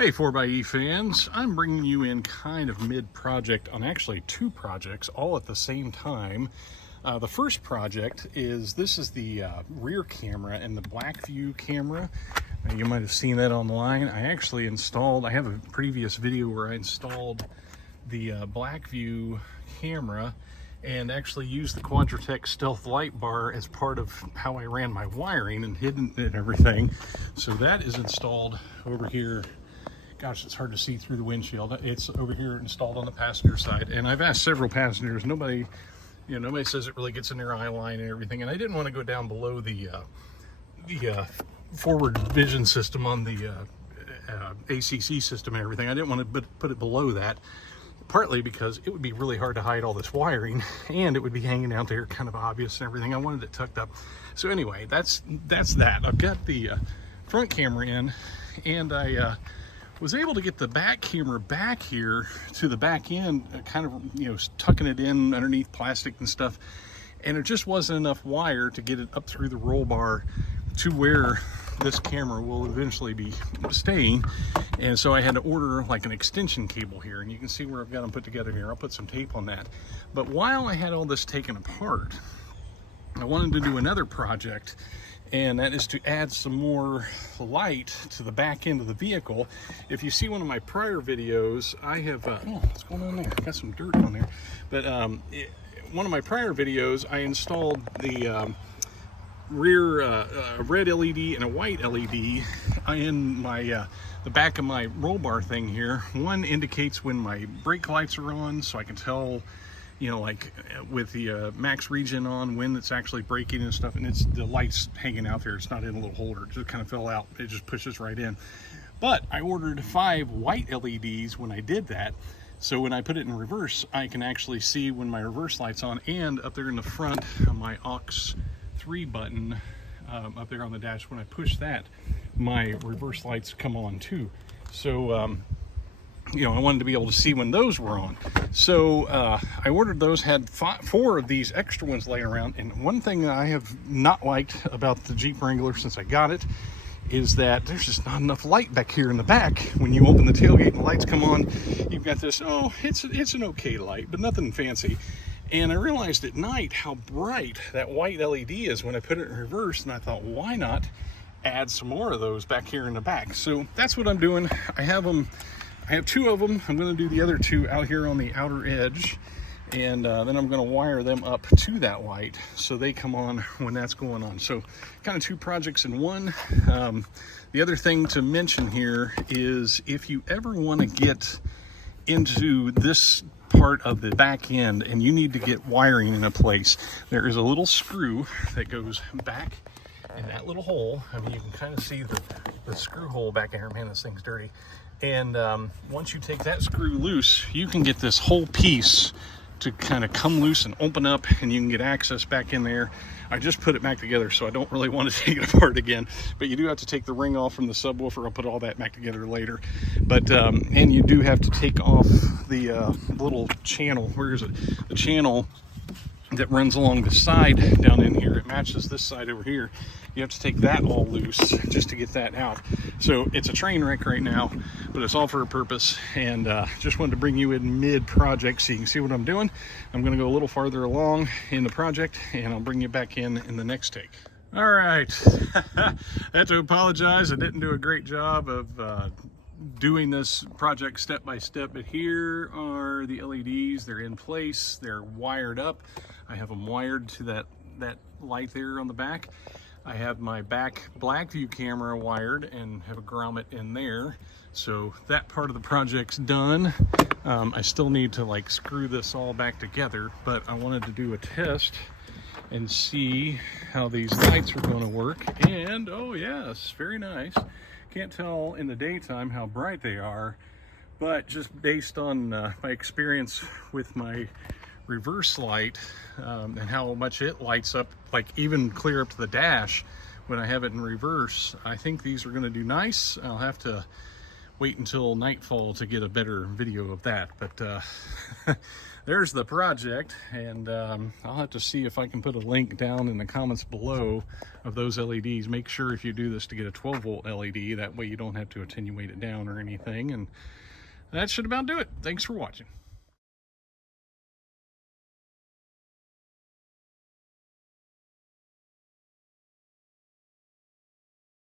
Hey 4xe fans, I'm bringing you in kind of mid-project on actually two projects all at the same time. The first project is, this is the rear camera and the black view camera. You might have seen that online. I actually installed, I have a previous video where I installed the black view camera and actually used the Quadratech stealth light bar as part of how I ran my wiring and hidden and everything. So that is installed over here. Gosh, it's hard to see through the windshield. It's over here installed on the passenger side, and I've asked several passengers. Nobody says it really gets in their eye line and everything. And I didn't want to go down below the forward vision system on the ACC system and everything. I didn't want to put it below that, partly because it would be really hard to hide all this wiring, and it would be hanging out there kind of obvious and everything. I wanted it tucked up. So anyway, that's that. I've got the front camera in, and I was able to get the back camera back here to the back end, kind of, tucking it in underneath plastic and stuff. And it just wasn't enough wire to get it up through the roll bar to where this camera will eventually be staying. And so I had to order like an extension cable here, and you can see where I've got them put together here. I'll put some tape on that. But while I had all this taken apart, I wanted to do another project, and that is to add some more light to the back end of the vehicle. If you see one of my prior videos, I have, what's going on there? Got some dirt on there. But one of my prior videos, I installed the rear red LED and a white LED in my the back of my roll bar thing here. One indicates when my brake lights are on, so I can tell, like with the max regen on, when it's actually braking and stuff, and it's the lights hanging out there. It's not in a little holder. It just kind of fell out. It just pushes right in. But I ordered 5 white LEDs when I did that. So when I put it in reverse, I can actually see when my reverse light's on, and up there in the front on my aux 3 button up there on the dash, when I push that, my reverse lights come on too. So I wanted to be able to see when those were on. So I ordered those, had 4 of these extra ones laying around. And one thing that I have not liked about the Jeep Wrangler since I got it is that there's just not enough light back here in the back. When you open the tailgate and the lights come on, you've got this, it's an okay light, but nothing fancy. And I realized at night how bright that white LED is when I put it in reverse, and I thought, why not add some more of those back here in the back? So that's what I'm doing. I have 2 of them. I'm going to do the other 2 out here on the outer edge, and then I'm going to wire them up to that light so they come on when that's going on. So kind of 2 projects in one. The other thing to mention here is, if you ever want to get into this part of the back end and you need to get wiring in a place, there is a little screw that goes back in that little hole. I mean, you can kind of see the screw hole back in here. Man, this thing's dirty. And once you take that screw loose, you can get this whole piece to kind of come loose and open up, and you can get access back in there. I just put it back together, so I don't really want to take it apart again. But you do have to take the ring off from the subwoofer. I'll put all that back together later. But and you do have to take off the little channel. Where is it? The channel that runs along the side down in here. It matches this side over here. You have to take that all loose just to get that out. So it's a train wreck right now, but it's all for a purpose. And just wanted to bring you in mid-project so you can see what I'm doing. I'm going to go a little farther along in the project, and I'll bring you back in the next take. All right. I have to apologize. I didn't do a great job of doing this project step by step, but here are the LEDs. They're in place. They're wired up. I have them wired to that light there on the back. I have my back black view camera wired and have a grommet in there. So that part of the project's done. I still need to screw this all back together, but I wanted to do a test and see how these lights are going to work. And oh yes, very nice. Can't tell in the daytime how bright they are, but just based on my experience with my reverse light and how much it lights up, even clear up to the dash when I have it in reverse, I think these are going to do nice. I'll have to wait until nightfall to get a better video of that. But there's the project, and I'll have to see if I can put a link down in the comments below of those LEDs. Make sure if you do this to get a 12-volt LED, that way you don't have to attenuate it down or anything. And that should about do it. Thanks for watching.